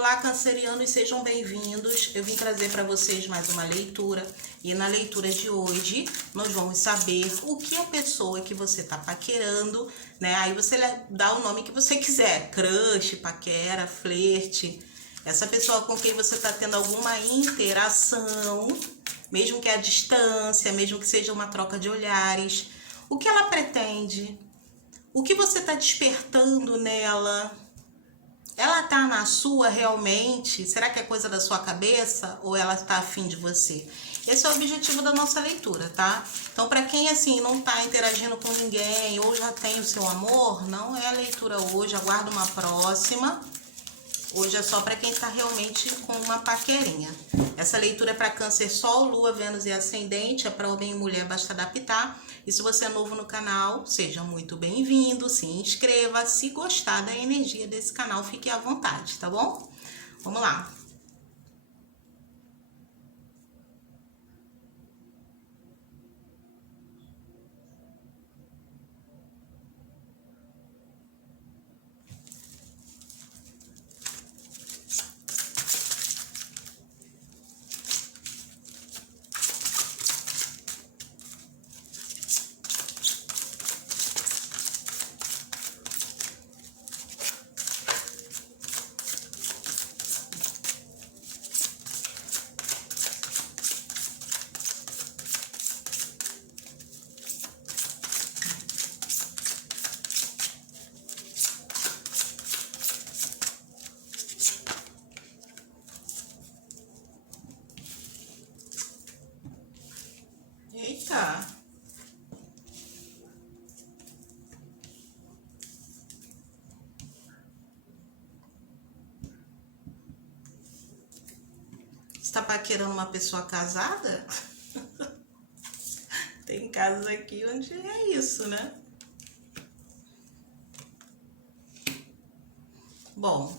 Olá, cancerianos, sejam bem-vindos. Eu vim trazer para vocês mais uma leitura. E na leitura de hoje, nós vamos saber o que a pessoa que você tá paquerando, né? Aí você dá o nome que você quiser. Crush, paquera, flerte. Essa pessoa com quem você tá tendo alguma interação, mesmo que à distância, mesmo que seja uma troca de olhares. O que ela pretende? O que você tá despertando nela? Ela tá na sua realmente? Será que é coisa da sua cabeça ou ela tá afim de você? Esse é o objetivo da nossa leitura, tá? Então, para quem assim não tá interagindo com ninguém ou já tem o seu amor, não é a leitura hoje, aguarda uma próxima. Hoje é só para quem tá realmente com uma paquerinha. Essa leitura é para Câncer, Sol, Lua, Vênus e Ascendente, é para homem e mulher, basta adaptar. E se você é novo no canal, seja muito bem-vindo, se inscreva. Se gostar da energia desse canal, fique à vontade, tá bom? Vamos lá. Eita! Você tá paquerando uma pessoa casada? Tem casos aqui onde é isso, né? Bom,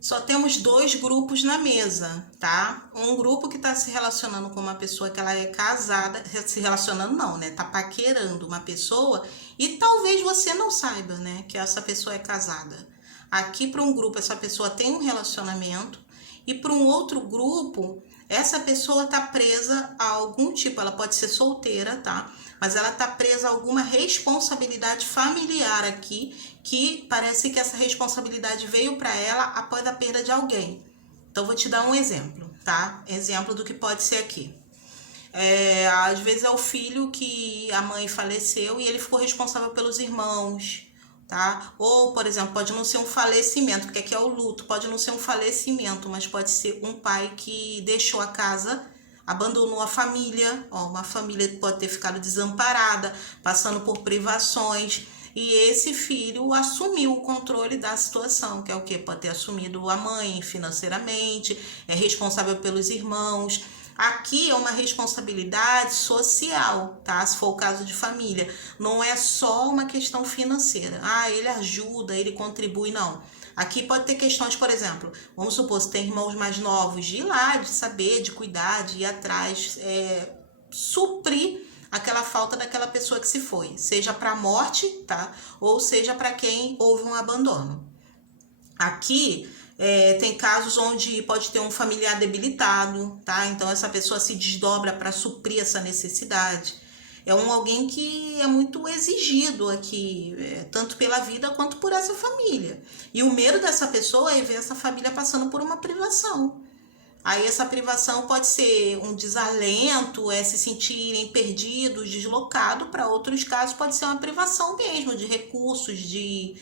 só temos dois grupos na mesa, tá? Um grupo que tá se relacionando com uma pessoa que ela é casada, se relacionando não, né? Tá paquerando uma pessoa e talvez você não saiba, né? Que essa pessoa é casada. Aqui para um grupo essa pessoa tem um relacionamento e para um outro grupo essa pessoa tá presa a algum tipo, ela pode ser solteira, tá? Mas ela tá presa a alguma responsabilidade familiar aqui, que parece que essa responsabilidade veio para ela após a perda de alguém. Então vou te dar um exemplo, tá? Exemplo do que pode ser aqui. Às vezes é o filho que a mãe faleceu e ele ficou responsável pelos irmãos, tá? Ou, por exemplo, pode não ser um falecimento, porque aqui é o luto, pode não ser um falecimento, mas pode ser um pai que deixou a casa, abandonou a família, ó, uma família que pode ter ficado desamparada, passando por privações, e esse filho assumiu o controle da situação, que é o que? Pode ter assumido a mãe financeiramente, é responsável pelos irmãos. Aqui é uma responsabilidade social, tá? Se for o caso de família. Não é só uma questão financeira. Ah, ele ajuda, ele contribui, não. Aqui pode ter questões, por exemplo, vamos supor, se tem irmãos mais novos, de ir lá, de saber, de cuidar, de ir atrás, suprir aquela falta daquela pessoa que se foi. Seja para a morte, tá? Ou seja para quem houve um abandono. Aqui tem casos onde pode ter um familiar debilitado, tá? Então essa pessoa se desdobra para suprir essa necessidade. É alguém que é muito exigido aqui, tanto pela vida quanto por essa família. E o medo dessa pessoa é ver essa família passando por uma privação. Aí essa privação pode ser um desalento, se sentirem perdidos, deslocados. Para outros casos pode ser uma privação mesmo de recursos, de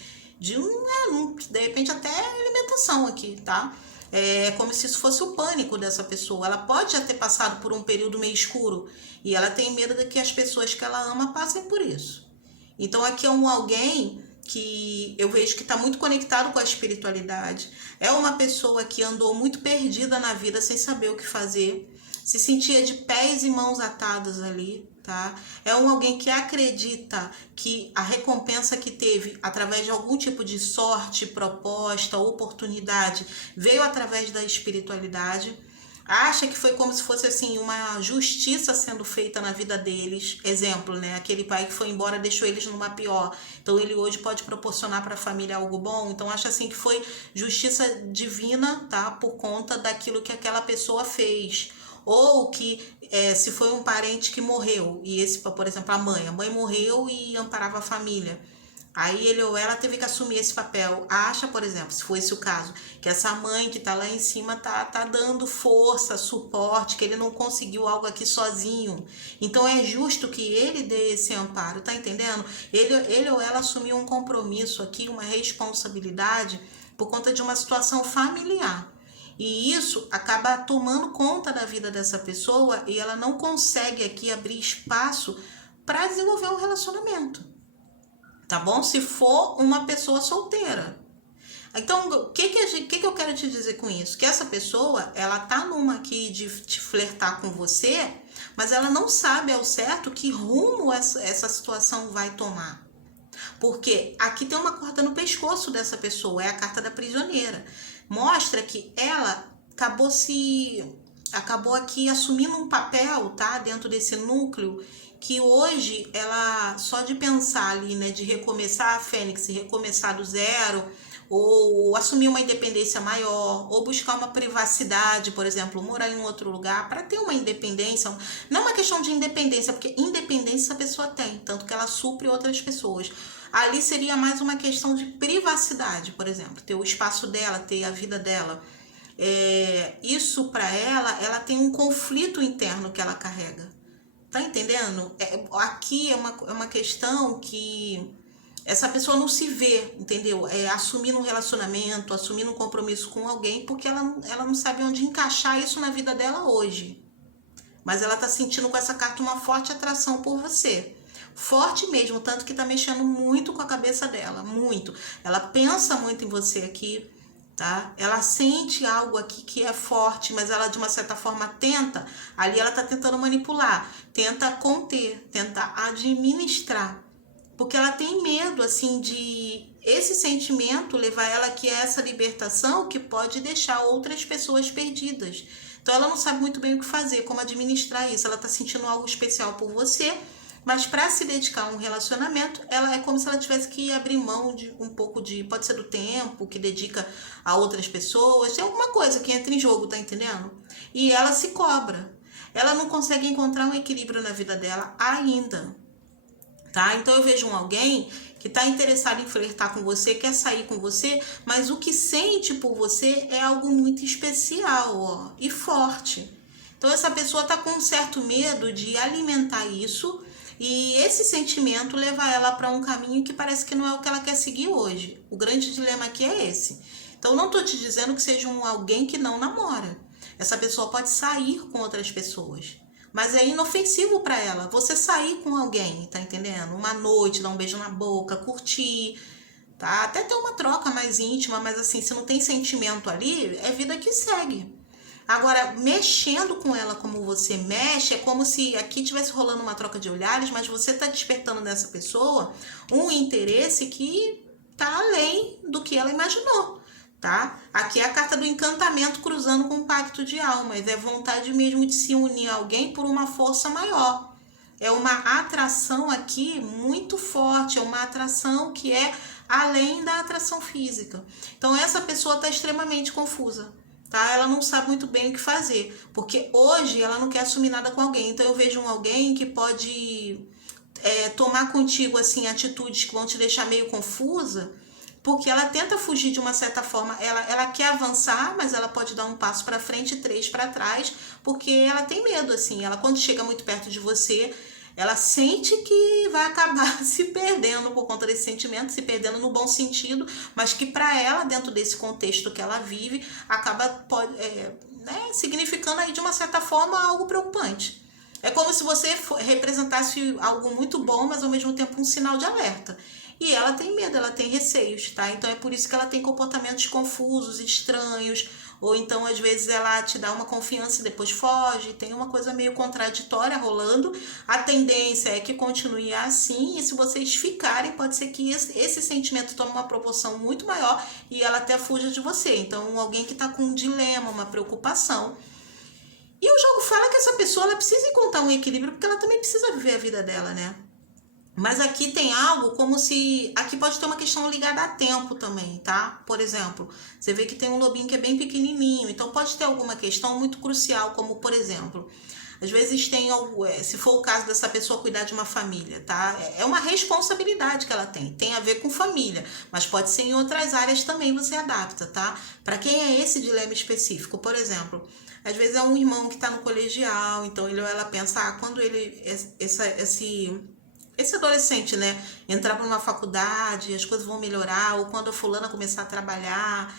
repente até alimentação aqui, tá? É como se isso fosse o pânico dessa pessoa. Ela pode já ter passado por um período meio escuro e ela tem medo de que as pessoas que ela ama passem por isso. Então aqui é alguém que eu vejo que está muito conectado com a espiritualidade. É uma pessoa que andou muito perdida na vida sem saber o que fazer, se sentia de pés e mãos atadas ali, tá? É alguém que acredita que a recompensa que teve através de algum tipo de sorte, proposta, oportunidade, veio através da espiritualidade. Acha que foi como se fosse assim uma justiça sendo feita na vida deles. Exemplo, né? Aquele pai que foi embora deixou eles numa pior. Então ele hoje pode proporcionar para a família algo bom. Então acha assim que foi justiça divina, tá? Por conta daquilo que aquela pessoa fez. Ou que se foi um parente que morreu e esse, por exemplo, a mãe morreu e amparava a família. Aí ele ou ela teve que assumir esse papel. Acha, por exemplo, se for esse o caso, que essa mãe que tá lá em cima tá dando força, suporte, que ele não conseguiu algo aqui sozinho. Então é justo que ele dê esse amparo, tá entendendo? Ele ou ela assumiu um compromisso aqui, uma responsabilidade por conta de uma situação familiar. E isso acaba tomando conta da vida dessa pessoa e ela não consegue aqui abrir espaço para desenvolver um relacionamento. Tá bom? Se for uma pessoa solteira. Então, o que eu quero te dizer com isso? Que essa pessoa, ela tá numa aqui de flertar com você, mas ela não sabe ao certo que rumo essa situação vai tomar. Porque aqui tem uma corda no pescoço dessa pessoa, é a carta da prisioneira. Mostra que ela acabou aqui assumindo um papel, tá? Dentro desse núcleo, que hoje ela, só de pensar ali, né, de recomeçar a Fênix, recomeçar do zero, ou assumir uma independência maior, ou buscar uma privacidade, por exemplo, morar em um outro lugar, para ter uma independência, não é uma questão de independência, porque independência a pessoa tem, tanto que ela supre outras pessoas. Ali seria mais uma questão de privacidade, por exemplo, ter o espaço dela, ter a vida dela. Isso para ela tem um conflito interno que ela carrega. Tá entendendo? Aqui é uma questão que essa pessoa não se vê, entendeu? Assumindo um relacionamento, assumindo um compromisso com alguém, porque ela não sabe onde encaixar isso na vida dela hoje. Mas ela tá sentindo com essa carta uma forte atração por você. Forte mesmo, tanto que tá mexendo muito com a cabeça dela, muito. Ela pensa muito em você aqui, tá? Ela sente algo aqui que é forte, mas ela de uma certa forma tenta, ali ela tá tentando manipular, tenta conter, tenta administrar, porque ela tem medo assim de esse sentimento levar ela aqui a essa libertação que pode deixar outras pessoas perdidas. Então ela não sabe muito bem o que fazer, como administrar isso. Ela tá sentindo algo especial por você, mas para se dedicar a um relacionamento, ela é como se ela tivesse que abrir mão de um pouco de, pode ser do tempo que dedica a outras pessoas, tem alguma coisa que entra em jogo, tá entendendo? E ela se cobra. Ela não consegue encontrar um equilíbrio na vida dela ainda, tá? Então eu vejo alguém que está interessado em flertar com você, quer sair com você, mas o que sente por você é algo muito especial, ó, e forte. Então essa pessoa está com um certo medo de alimentar isso e esse sentimento leva ela para um caminho que parece que não é o que ela quer seguir hoje. O grande dilema aqui é esse. Então não estou te dizendo que seja alguém que não namora. Essa pessoa pode sair com outras pessoas, mas é inofensivo para ela você sair com alguém, tá entendendo? Uma noite, dar um beijo na boca, curtir, tá? Até ter uma troca mais íntima, mas assim, se não tem sentimento ali, é vida que segue. Agora, mexendo com ela como você mexe, é como se aqui estivesse rolando uma troca de olhares, mas você está despertando nessa pessoa um interesse que tá além do que ela imaginou, tá? Aqui é a carta do encantamento cruzando com o pacto de almas, é vontade mesmo de se unir a alguém por uma força maior. É uma atração aqui muito forte, é uma atração que é além da atração física. Então essa pessoa está extremamente confusa. Tá? Ela não sabe muito bem o que fazer, porque hoje ela não quer assumir nada com alguém. Então eu vejo alguém que pode tomar contigo assim atitudes que vão te deixar meio confusa, porque ela tenta fugir de uma certa forma. Ela quer avançar, mas ela pode dar um passo para frente e 3 para trás, porque ela tem medo assim. Ela quando chega muito perto de você, ela sente que vai acabar se perdendo por conta desse sentimento, se perdendo no bom sentido, mas que para ela, dentro desse contexto que ela vive, acaba significando aí de uma certa forma algo preocupante. É como se você representasse algo muito bom, mas ao mesmo tempo um sinal de alerta. E ela tem medo, ela tem receios, tá? Então é por isso que ela tem comportamentos confusos, estranhos, ou então às vezes ela te dá uma confiança e depois foge, tem uma coisa meio contraditória rolando. A tendência é que continue assim, e se vocês ficarem, pode ser que esse sentimento tome uma proporção muito maior e ela até fuja de você. Então alguém que está com um dilema, uma preocupação. E o jogo fala que essa pessoa ela precisa encontrar um equilíbrio, porque ela também precisa viver a vida dela, né? Mas aqui tem algo como se... Aqui pode ter uma questão ligada a tempo também, tá? Por exemplo, você vê que tem um lobinho que é bem pequenininho. Então pode ter alguma questão muito crucial, como por exemplo... Às vezes tem algo... Se for o caso dessa pessoa cuidar de uma família, tá? É uma responsabilidade que ela tem. Tem a ver com família. Mas pode ser em outras áreas também você adapta, tá? Para quem é esse dilema específico? Por exemplo... Às vezes é um irmão que está no colegial, então ele ou ela pensa, quando ele... Esse adolescente, né, entrar para uma faculdade, as coisas vão melhorar, ou quando a fulana começar a trabalhar,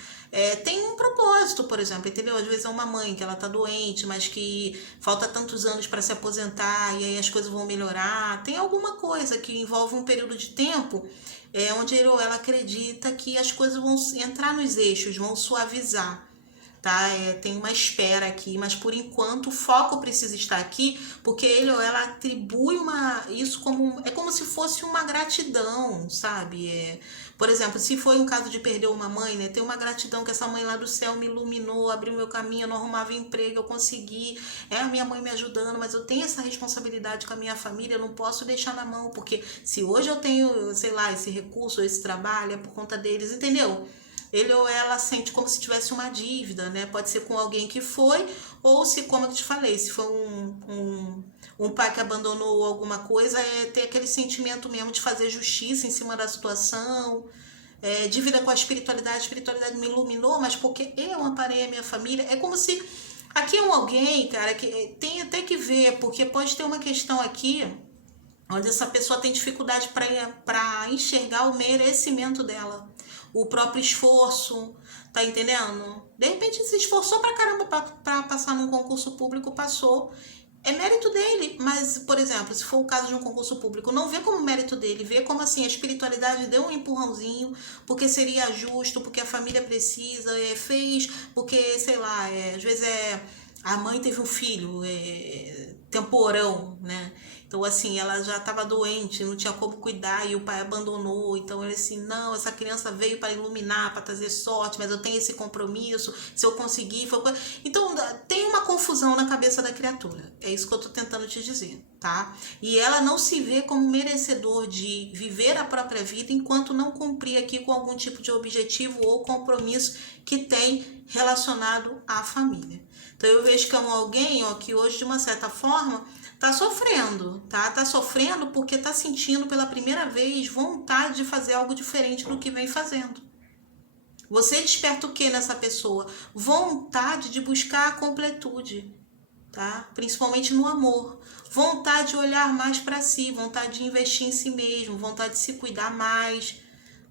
tem um propósito, por exemplo, entendeu? Às vezes é uma mãe que ela tá doente, mas que falta tantos anos para se aposentar e aí as coisas vão melhorar. Tem alguma coisa que envolve um período de tempo onde ele ou ela acredita que as coisas vão entrar nos eixos, vão suavizar. Tá? Tem uma espera aqui, mas por enquanto o foco precisa estar aqui, porque ele ou ela atribui isso como... É como se fosse uma gratidão, sabe? Por exemplo, se foi um caso de perder uma mãe, né? Tem uma gratidão que essa mãe lá do céu me iluminou, abriu meu caminho, eu não arrumava emprego, eu consegui, a minha mãe me ajudando, mas eu tenho essa responsabilidade com a minha família, eu não posso deixar na mão, porque se hoje eu tenho, sei lá, esse recurso, esse trabalho, é por conta deles, entendeu? Ele ou ela sente como se tivesse uma dívida, né? Pode ser com alguém que foi, ou se, como eu te falei, se foi um pai que abandonou alguma coisa, ter aquele sentimento mesmo de fazer justiça em cima da situação, dívida com a espiritualidade me iluminou, mas porque eu amparei a minha família. É como se aqui é alguém, cara, que tem até que ver, porque pode ter uma questão aqui onde essa pessoa tem dificuldade para enxergar o merecimento dela, o próprio esforço, tá entendendo? De repente se esforçou pra caramba pra passar num concurso público, passou. É mérito dele, mas, por exemplo, se for o caso de um concurso público, não vê como mérito dele, vê como assim a espiritualidade deu um empurrãozinho, porque seria justo, porque a família precisa, fez, porque, sei lá, às vezes a mãe teve um filho, temporão, né? Então, assim, ela já estava doente, não tinha como cuidar e o pai abandonou. Então, ele assim, não, essa criança veio para iluminar, para trazer sorte, mas eu tenho esse compromisso, se eu conseguir... Então, tem uma confusão na cabeça da criatura. É isso que eu estou tentando te dizer, tá? E ela não se vê como merecedor de viver a própria vida enquanto não cumprir aqui com algum tipo de objetivo ou compromisso que tem relacionado à família. Então, eu vejo que é alguém que hoje, de uma certa forma... tá sofrendo, tá? Tá sofrendo porque tá sentindo pela primeira vez vontade de fazer algo diferente do que vem fazendo. Você desperta o que nessa pessoa? Vontade de buscar a completude, tá? Principalmente no amor. Vontade de olhar mais para si, vontade de investir em si mesmo, vontade de se cuidar mais,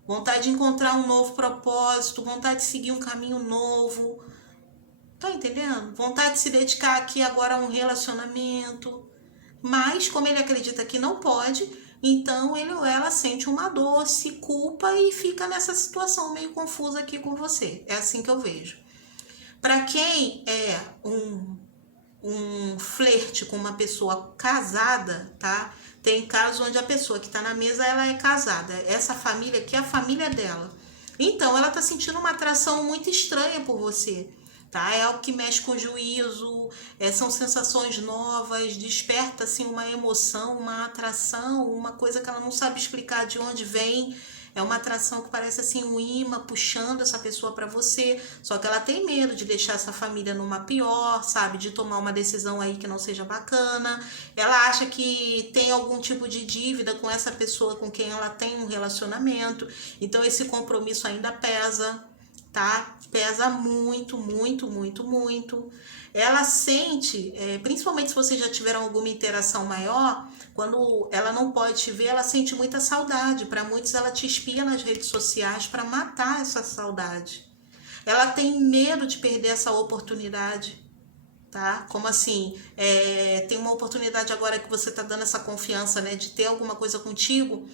vontade de encontrar um novo propósito, vontade de seguir um caminho novo. Tá entendendo? Vontade de se dedicar aqui agora a um relacionamento. Mas, como ele acredita que não pode, então ele ou ela sente uma dor, se culpa e fica nessa situação meio confusa aqui com você. É assim que eu vejo. Para quem é um flerte com uma pessoa casada, tá? Tem casos onde a pessoa que está na mesa, ela é casada. Essa família aqui é a família dela. Então, ela está sentindo uma atração muito estranha por você. Tá? É algo que mexe com o juízo, são sensações novas, desperta assim, uma emoção, uma atração, uma coisa que ela não sabe explicar de onde vem. É uma atração que parece assim um imã puxando essa pessoa para você, só que ela tem medo de deixar essa família numa pior, sabe? De tomar uma decisão aí que não seja bacana. Ela acha que tem algum tipo de dívida com essa pessoa com quem ela tem um relacionamento, então esse compromisso ainda pesa. Tá? Pesa muito, muito, muito, muito. Ela sente, principalmente se vocês já tiveram alguma interação maior, quando ela não pode te ver, ela sente muita saudade. Para muitos, ela te espia nas redes sociais para matar essa saudade. Ela tem medo de perder essa oportunidade. Tá? Como assim? Tem uma oportunidade agora que você tá dando essa confiança, né, de ter alguma coisa contigo.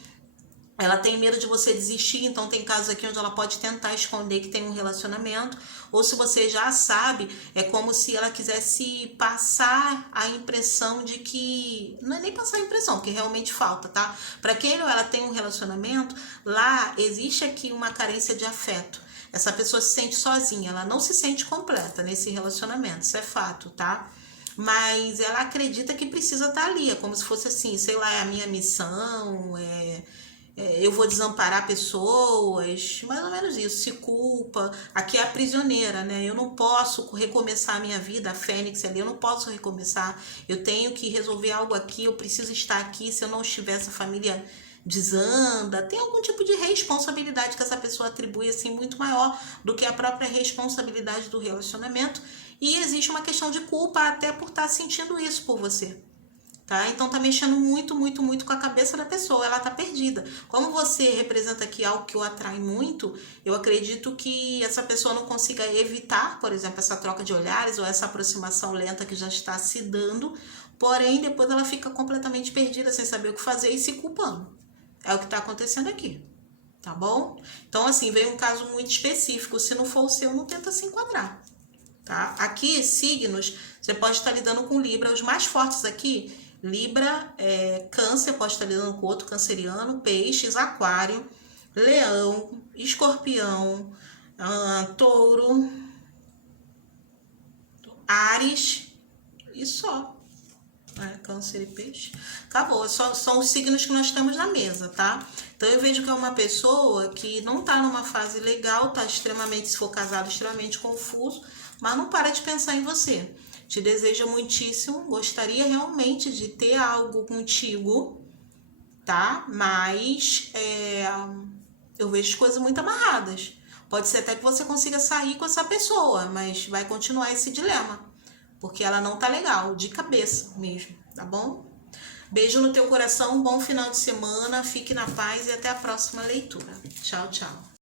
Ela tem medo de você desistir, então tem casos aqui onde ela pode tentar esconder que tem um relacionamento, ou se você já sabe, é como se ela quisesse passar a impressão de que... Não é nem passar a impressão, porque realmente falta, tá? Para quem ela tem um relacionamento, lá existe aqui uma carência de afeto. Essa pessoa se sente sozinha, ela não se sente completa nesse relacionamento, isso é fato, tá? mas ela acredita que precisa estar ali, é como se fosse assim, sei lá, é a minha missão, eu vou desamparar pessoas, mais ou menos isso, se culpa. Aqui é a prisioneira, né? Eu não posso recomeçar a minha vida, a Fênix ali, eu não posso recomeçar. Eu tenho que resolver algo aqui, eu preciso estar aqui. Se eu não estiver, essa família desanda. Tem algum tipo de responsabilidade que essa pessoa atribui assim muito maior do que a própria responsabilidade do relacionamento. E existe uma questão de culpa até por estar sentindo isso por você. Tá? Então tá mexendo muito, muito, muito com a cabeça da pessoa, ela tá perdida. Como você representa aqui algo que o atrai muito, eu acredito que essa pessoa não consiga evitar, por exemplo, essa troca de olhares ou essa aproximação lenta que já está se dando, porém depois ela fica completamente perdida, sem saber o que fazer e se culpando. É o que tá acontecendo aqui, tá bom? Então assim, veio um caso muito específico, se não for o seu, não tenta se enquadrar. Tá? Aqui, signos, você pode estar lidando com Libra, os mais fortes aqui, Libra, Câncer, pode estar lidando com outro canceriano, Peixes, Aquário, Leão, Escorpião, Touro, Áries e só. Câncer e Peixe. Acabou, são os signos que nós temos na mesa, tá? Então eu vejo que é uma pessoa que não tá numa fase legal, tá extremamente, se for casado, extremamente confuso, mas não para de pensar em você. Te deseja muitíssimo, gostaria realmente de ter algo contigo, tá? Mas eu vejo as coisas muito amarradas. Pode ser até que você consiga sair com essa pessoa, mas vai continuar esse dilema. Porque ela não tá legal, de cabeça mesmo, tá bom? Beijo no teu coração, bom final de semana, fique na paz e até a próxima leitura. Tchau, tchau.